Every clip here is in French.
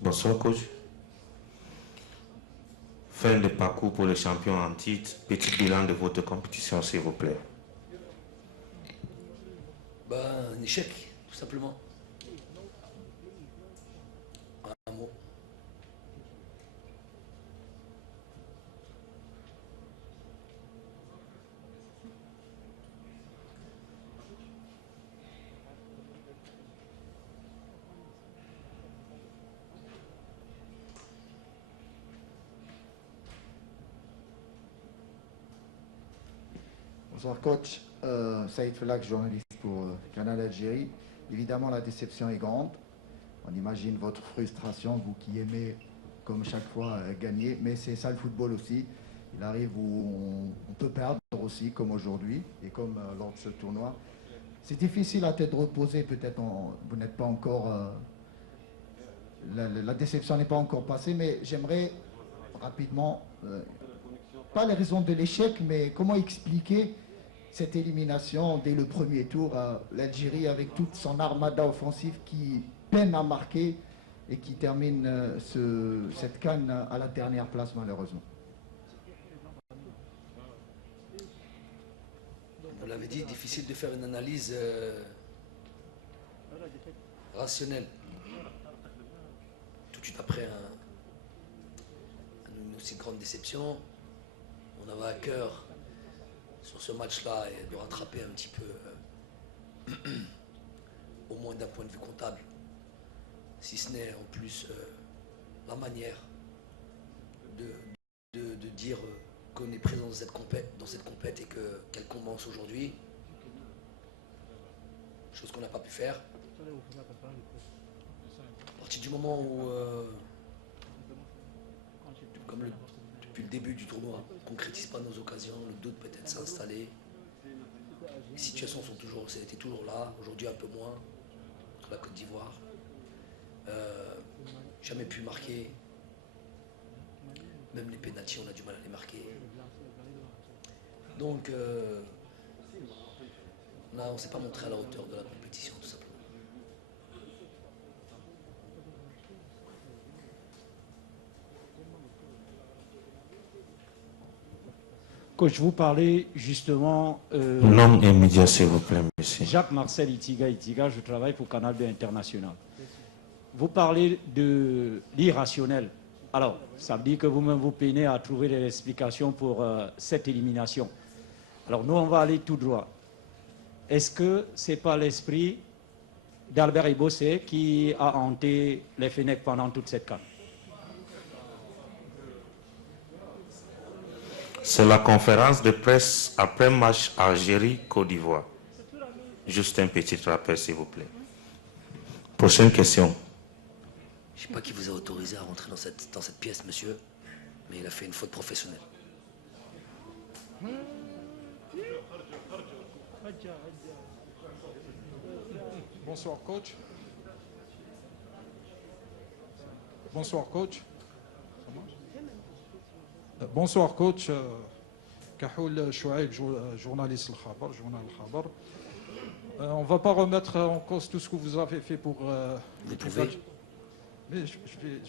Bonsoir coach. Fin de parcours pour les champions en titre. Petit bilan de votre compétition s'il vous plaît. Un échec, tout simplement. Un mot. Bonsoir coach, Saïd Felak, journaliste pour Canal Algérie. Évidemment la déception est grande. On imagine votre frustration, vous qui aimez comme chaque fois gagner, mais c'est ça le football aussi. Il arrive où on peut perdre aussi comme aujourd'hui et comme lors de ce tournoi. C'est difficile à tête reposée, peut-être vous n'êtes pas encore... la déception n'est pas encore passée, mais j'aimerais rapidement, pas les raisons de l'échec, mais comment expliquer cette élimination dès le premier tour à l'Algérie avec toute son armada offensive qui peine à marquer et qui termine cette CAN à la dernière place malheureusement. Vous l'avez dit, difficile de faire une analyse rationnelle. Tout de suite après une aussi grande déception, on avait à cœur sur ce match-là et de rattraper un petit peu, au moins d'un point de vue comptable, si ce n'est en plus la manière de dire qu'on est présent dans cette compète et qu'elle commence aujourd'hui, chose qu'on n'a pas pu faire. À partir du moment où, depuis le début du tournoi, on ne concrétise pas nos occasions, le doute peut-être s'est installé. Les situations étaient toujours là, aujourd'hui un peu moins, contre la Côte d'Ivoire. Jamais pu marquer. Même les pénaltys, on a du mal à les marquer. Donc, là, on ne s'est pas montré à la hauteur de la compétition, tout simplement. Coach, vous parlez justement... Nom et média, s'il vous plaît, monsieur. Jacques-Marcel Itiga, je travaille pour Canal B International. Vous parlez de l'irrationnel. Alors, ça veut dire que vous-même, vous peinez à trouver des explications pour cette élimination. Alors, nous, on va aller tout droit. Est-ce que ce n'est pas l'esprit d'Albert Ibossé qui a hanté les Fennecs pendant toute cette CAN? C'est la conférence de presse après match Algérie-Côte d'Ivoire. Juste un petit rappel, s'il vous plaît. Prochaine question. Je ne sais pas qui vous a autorisé à rentrer dans cette pièce, monsieur, mais il a fait une faute professionnelle. Bonsoir coach. Bonsoir coach. Bonsoir coach. Kahoul Chouaib, journaliste Al-Khabar, journal Al-Khabar. On ne va pas remettre en cause tout ce que vous avez fait pour l'équipe d'Algérie. Mais je vais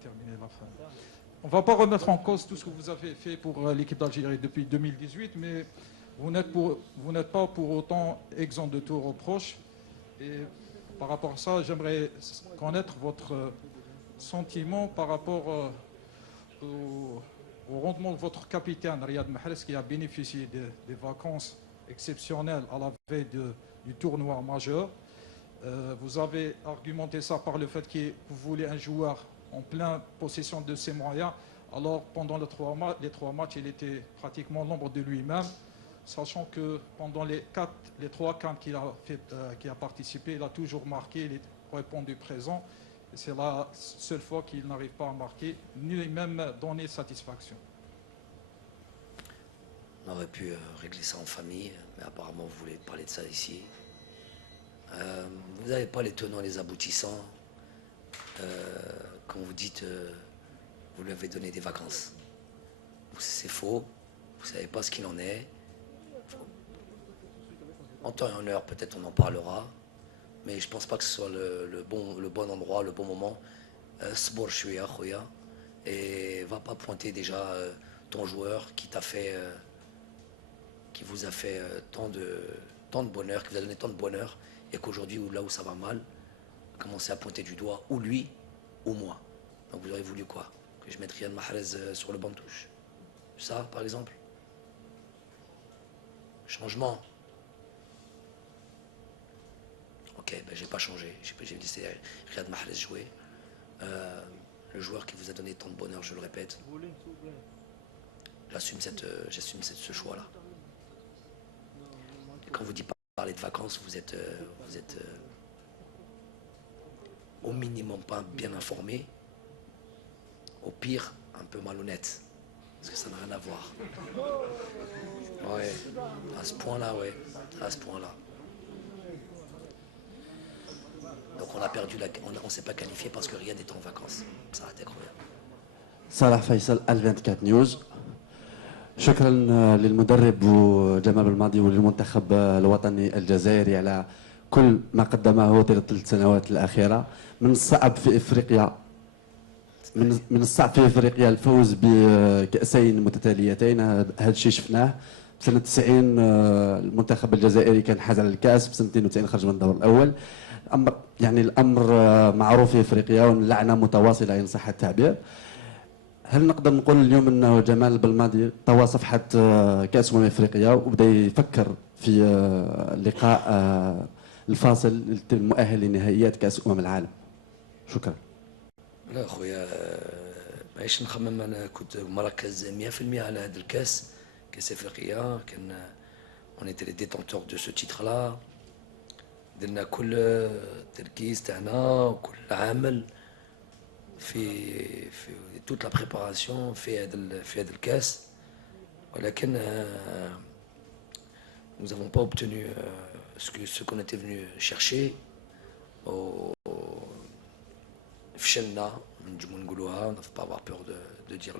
terminer la fin. On ne va pas remettre en cause tout ce que vous avez fait pour l'équipe d'Algérie depuis 2018, mais vous n'êtes pas pour autant exempt de tout reproche. Et par rapport à ça, j'aimerais connaître votre sentiment par rapport au rendement de votre capitaine, Riyad Mahrez, qui a bénéficié des vacances exceptionnelles à la veille du tournoi majeur. Vous avez argumenté ça par le fait que vous voulez un joueur en pleine possession de ses moyens. Alors, pendant les trois matchs, il était pratiquement l'ombre de lui-même, sachant que pendant les trois camps qu'il a participé, il a toujours marqué, il a répondu présent. C'est la seule fois qu'il n'arrive pas à marquer, ni même donner satisfaction. On aurait pu régler ça en famille, mais apparemment vous voulez parler de ça ici. Vous n'avez pas les tenants et les aboutissants. Quand vous dites vous lui avez donné des vacances. C'est faux, vous ne savez pas ce qu'il en est. En temps et en heure, peut-être on en parlera. mais je pense pas que ce soit le bon endroit, le bon moment. Sbor shouya, khoya, et va pas pointer déjà ton joueur qui vous a fait tant de bonheur, qui vous a donné tant de bonheur, et qu'aujourd'hui, là où ça va mal, commencez à pointer du doigt, ou lui, ou moi. Donc vous aurez voulu quoi? Que je mette Riyad Mahrez sur le banc de touche? Ça, par exemple? Changement. Ok, ben j'ai pas changé. J'ai laissé Riyad Mahrez jouer. Le joueur qui vous a donné tant de bonheur, je le répète. J'assume ce choix-là. Quand vous dites parler de vacances, vous êtes au minimum pas bien informé, au pire un peu malhonnête, parce que ça n'a rien à voir. Ouais, à ce point-là, ouais, à ce point-là. Donc on a perdu, on s'est pas qualifié parce que Riyad était en vacances. Ça a été incroyable. صالح فيصل ال24 نيوز. شكرا للمدرب وجمال الماضي وللمنتخب الوطني الجزائري على كل ما قدمه طيلة السنوات الأخيرة. من الصعب في إفريقيا الفوز بكأسين متتاليتين. هذا الشيء شفناه بسنة 90. المنتخب الجزائري كان حاز على الكأس، بسنة 92 خرج من الدور الأول. الأمر معروف في إفريقيا واللعنة متواصلة إن صح التعبير. هل نقدر نقول اليوم انه جمال بالماضي طوى صفحه كاس افريقيا وبدا يفكر في اللقاء الفاصل المؤهل لنهائيات كاس العالم؟ شكرا. لا خويا ماهيش نخمم، انا كنت مركز 100% على هذا كاس افريقيا. كان اون ايتي لي ديتونتور دو سو تيتر لا، درنا كل التركيز تاعنا وكل عامل في toute la préparation في هذا الكاس، ولكن nous n'avons pas obtenu ce qu'on était venu chercher. فشلنا نجمو نقولوها، on ne faut pas avoir peur de dire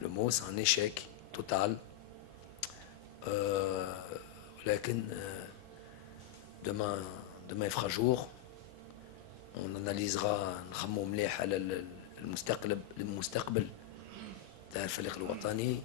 le mot, c'est un échec total. ولكن demain il fera jour. On analysera نخمو مليح على المستقبل تاع الفريق الوطني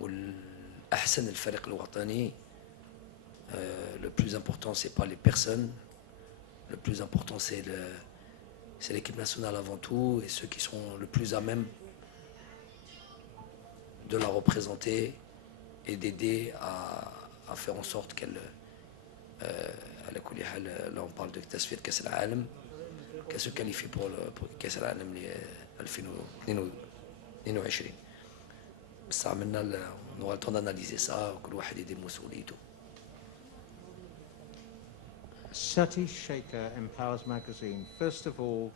والأحسن الفريق الوطني. Le plus important c'est pas les personnes, le plus important c'est l'équipe nationale avant tout, et ceux qui seront le plus à même de la représenter et d'aider à faire en sorte qu'elle على كل حال. là on parle de تصفية كأس العالم, qu'elle se qualifie pour كأس العالم 2022. بس عملنا on aura le temps d'analyser ça وكل واحد يدير مسؤوليته. Satish Shaker, Empowers Magazine. First of all,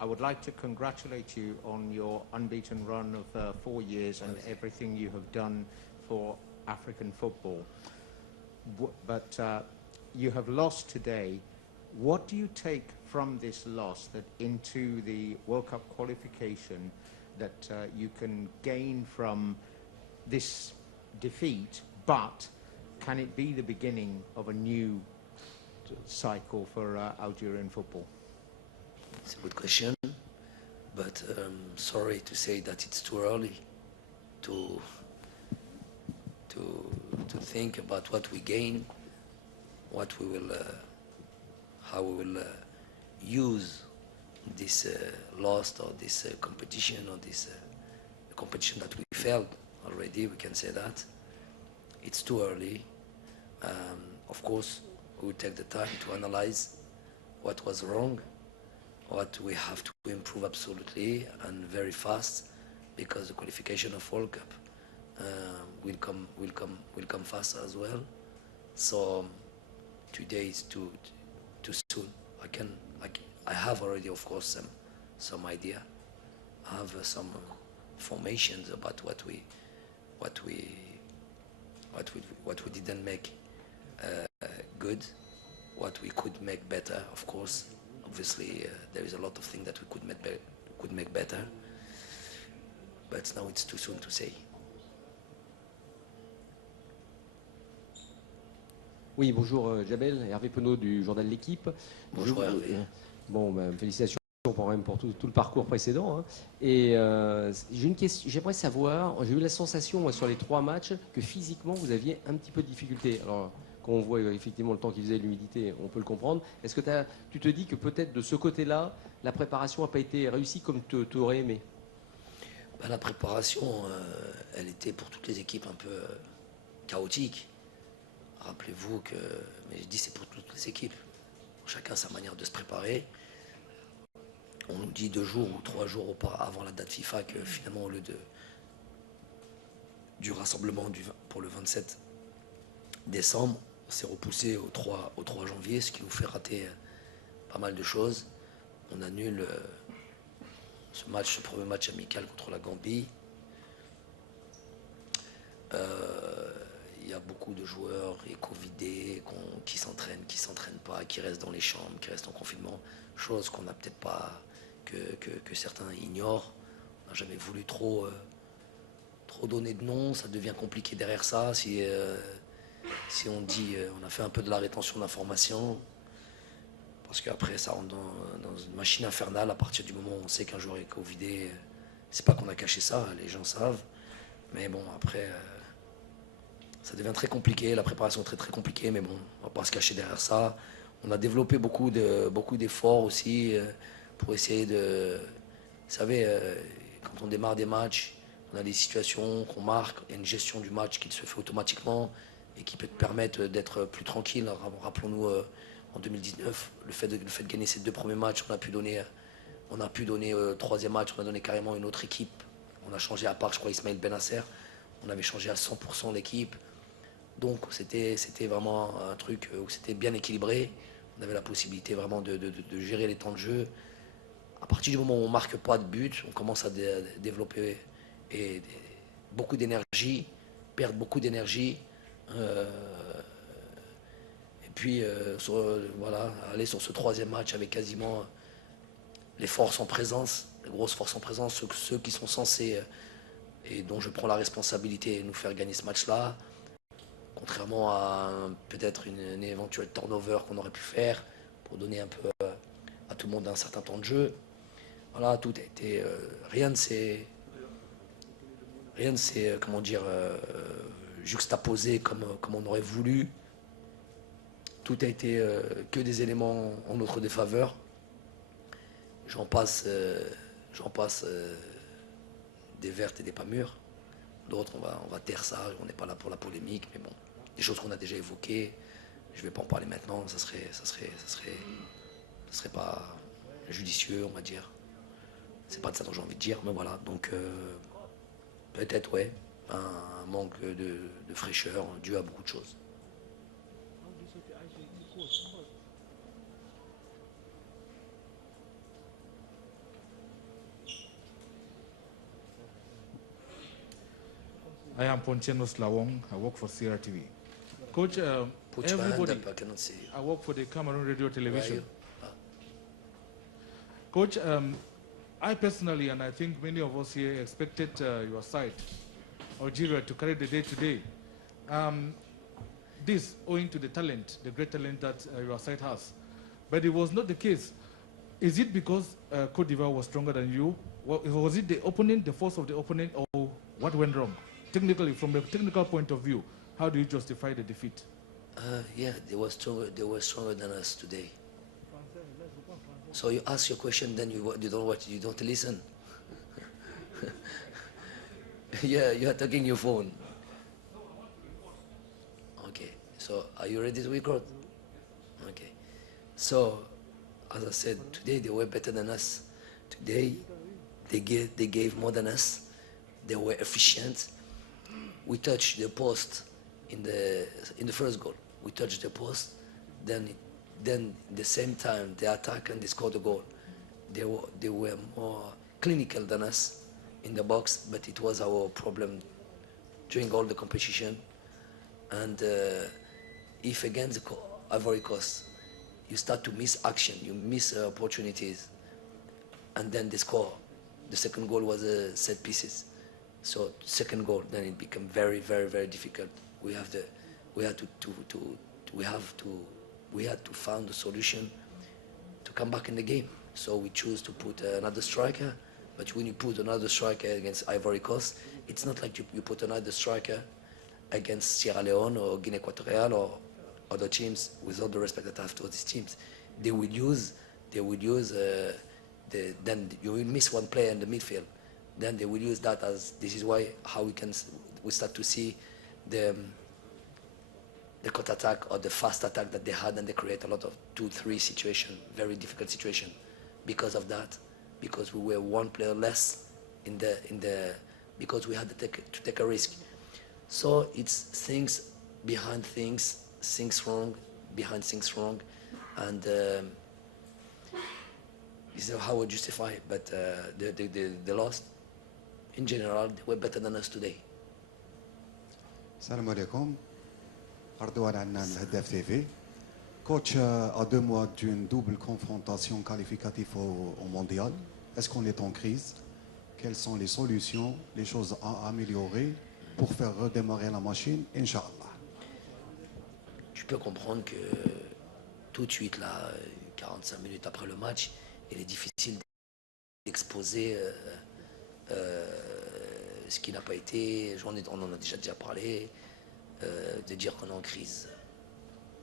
I would like to congratulate you on your unbeaten run of 4 years and everything you have done for African football. But you have lost today. What do you take from this loss that into the World Cup qualification that you can gain from this defeat, but can it be the beginning of a new cycle for Algerian football? It's a good question, but sorry to say that it's too early to think about what we gain, what we will, how we will use this loss or this competition, or this competition that we failed already. We can say that it's too early. Of course, we will take the time to analyze what was wrong, what we have to improve absolutely and very fast, because the qualification of World Cup will come fast as well. So today is too soon. I have already, of course, some idea. I have some formations about what we didn't make good, what we could make better. Of course, obviously, there is a lot of things that we could make better, but now it's too soon to say. Oui, bonjour Jabel, Hervé Penaud du journal L'Équipe. Bonjour Hervé. Bon, félicitations pour tout le parcours précédent. Hein. Et j'ai une question, j'aimerais savoir, j'ai eu la sensation moi, sur les 3 matchs que physiquement vous aviez un petit peu de difficulté. Alors quand on voit effectivement le temps qu'il faisait, l'humidité, on peut le comprendre. Est-ce que tu te dis que peut-être de ce côté-là, la préparation n'a pas été réussie comme tu aurais aimé? La préparation, elle était pour toutes les équipes un peu chaotique. Rappelez-vous que, mais je dis c'est pour toutes les équipes, chacun sa manière de se préparer. On nous dit 2 jours ou 3 jours avant la date FIFA que finalement au lieu du rassemblement pour le 27 décembre, on s'est repoussé au 3 janvier, ce qui nous fait rater pas mal de choses. On annule ce premier match amical contre la Gambie. Il y a beaucoup de joueurs covidés qui s'entraînent pas, qui restent dans les chambres, qui restent en confinement, chose qu'on n'a peut-être pas, que certains ignorent. On n'a jamais voulu trop donner de noms, ça devient compliqué derrière ça. Si on dit, on a fait un peu de la rétention d'informations, parce qu'après ça rentre dans une machine infernale à partir du moment où on sait qu'un joueur est covidé. C'est pas qu'on a caché ça, les gens savent, mais bon, après... ça devient très compliqué, la préparation est très très compliquée, mais bon, on va pas se cacher derrière ça. On a développé beaucoup d'efforts aussi pour essayer de... Vous savez, quand on démarre des matchs, on a des situations qu'on marque, il y a une gestion du match qui se fait automatiquement et qui peut te permettre d'être plus tranquille. Rappelons-nous, en 2019, le fait de gagner ces 2 premiers matchs, on a pu donner 3e match, on a donné carrément une autre équipe. On a changé à part, je crois, Ismaël Benasser. On avait changé à 100% l'équipe. Donc c'était vraiment un truc où c'était bien équilibré. On avait la possibilité vraiment de gérer les temps de jeu. À partir du moment où on ne marque pas de but, on commence à développer beaucoup d'énergie, perdre beaucoup d'énergie. Et puis voilà, aller sur ce 3e match avec quasiment les forces en présence, les grosses forces en présence, ceux qui sont censés et dont je prends la responsabilité de nous faire gagner ce match-là. Contrairement à peut-être une éventuelle turnover qu'on aurait pu faire pour donner un peu à tout le monde un certain temps de jeu. Voilà, tout a été... rien ne s'est, comment dire, juxtaposé comme on aurait voulu. Tout a été que des éléments en notre défaveur. J'en passe des vertes et des pas mûres. D'autres, on va taire ça, on n'est pas là pour la polémique, mais bon, des choses qu'on a déjà évoquées, je ne vais pas en parler maintenant, ça serait pas judicieux, on va dire. C'est pas de ça dont j'ai envie de dire, mais voilà, donc peut-être, ouais, un manque de fraîcheur dû à beaucoup de choses. I am Pontianos Lawong. I work for CRTV. Coach, Put your hand everybody, up, I cannot see you. I work for the Cameroon Radio Where are Television. you? Coach, I personally, and I think many of us here, expected your side, Algeria, to carry the day today. This owing to the talent, the great talent that your side has. But it was not the case. Is it because Cote d'Ivoire was stronger than you? Was it the opponent, the force of the opponent, or what went wrong? Technically, from a technical point of view, how do you justify the defeat? Yeah, they were stronger than us today. So you ask your question, then you don't listen. Yeah, you are taking your phone. Okay, so are you ready to record? Okay, so as I said, today they were better than us. Today they gave more than us. They were efficient. We touched the post in the first goal. We touched the post, then the same time they attack and they scored a goal. They were more clinical than us in the box, but it was our problem during all the competition. And if against Ivory Coast, you start to miss action, you miss opportunities, and then they score. The second goal was set pieces. So second goal, then it became very, very, very difficult. We had to we had to find a solution to come back in the game. So we choose to put another striker. But when you put another striker against Ivory Coast, it's not like you put another striker against Sierra Leone or Guinea Equatorial or other teams. With all the respect that I have towards these teams, they will use. Then you will miss one player in the midfield. Then they will use that as, this is why how we start to see the counter-attack or the fast attack that they had, and they create a lot of 2-3 situation, very difficult situation because of that, because we were one player less because we had to take a risk. So it's things behind things wrong, behind things wrong, and this is how I justify it. But the loss, in general, they were better than us today. Salam alaikum. Ardouane Annan, Hadaf TV. Coach, à 2 mois d'une double confrontation qualificative au mondial, est-ce qu'on est en crise? Quelles sont les solutions, les choses à améliorer pour faire redémarrer la machine, Inch'Allah? Tu peux comprendre que tout de suite, là, 45 minutes après le match, il est difficile d'exposer ce qui n'a pas été, on en a déjà parlé, de dire qu'on est en crise.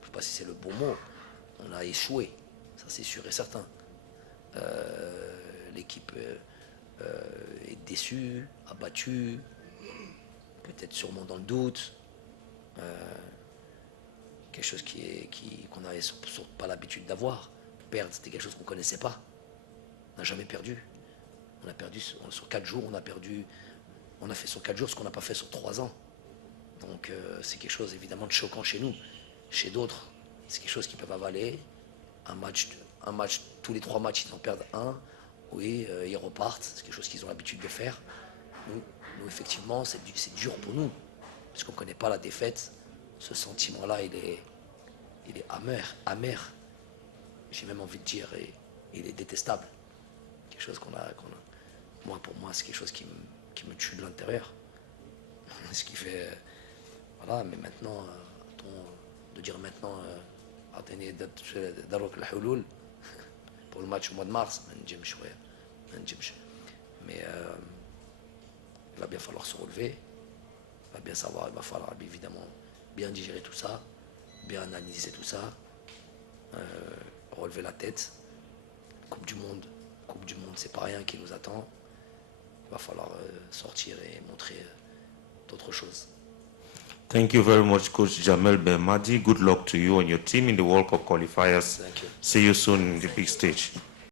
Je ne sais pas si c'est le bon mot. On a échoué, ça c'est sûr et certain. L'équipe est déçue, abattue, peut-être sûrement dans le doute. Quelque chose qu'on n'avait pas l'habitude d'avoir. Perdre, c'était quelque chose qu'on ne connaissait pas. On n'a jamais perdu. On a perdu sur 4 jours, on a fait sur 4 jours ce qu'on n'a pas fait sur 3 ans. Donc c'est quelque chose évidemment de choquant chez nous. Chez d'autres, c'est quelque chose qu'ils peuvent avaler. Un match, tous les 3 matchs, ils en perdent un. Oui, ils repartent. C'est quelque chose qu'ils ont l'habitude de faire. Nous effectivement, c'est dur pour nous. Parce qu'on ne connaît pas la défaite. Ce sentiment-là, il est amer. J'ai même envie de dire, il est détestable. Quelque chose moi, pour moi, c'est quelque chose qui me tue de l'intérieur. Ce qui fait... Voilà, mais maintenant, de dire maintenant, pour le match au mois de mars, mais il va bien falloir se relever, il va falloir évidemment bien digérer tout ça, bien analyser tout ça, relever la tête. Coupe du Monde, c'est pas rien qui nous attend. Il va falloir sortir et montrer d'autres choses. Thank you very much, Coach Jamel Belmadi. Good luck to you and your team in the World Cup qualifiers. Thank you. See you soon in the big stage.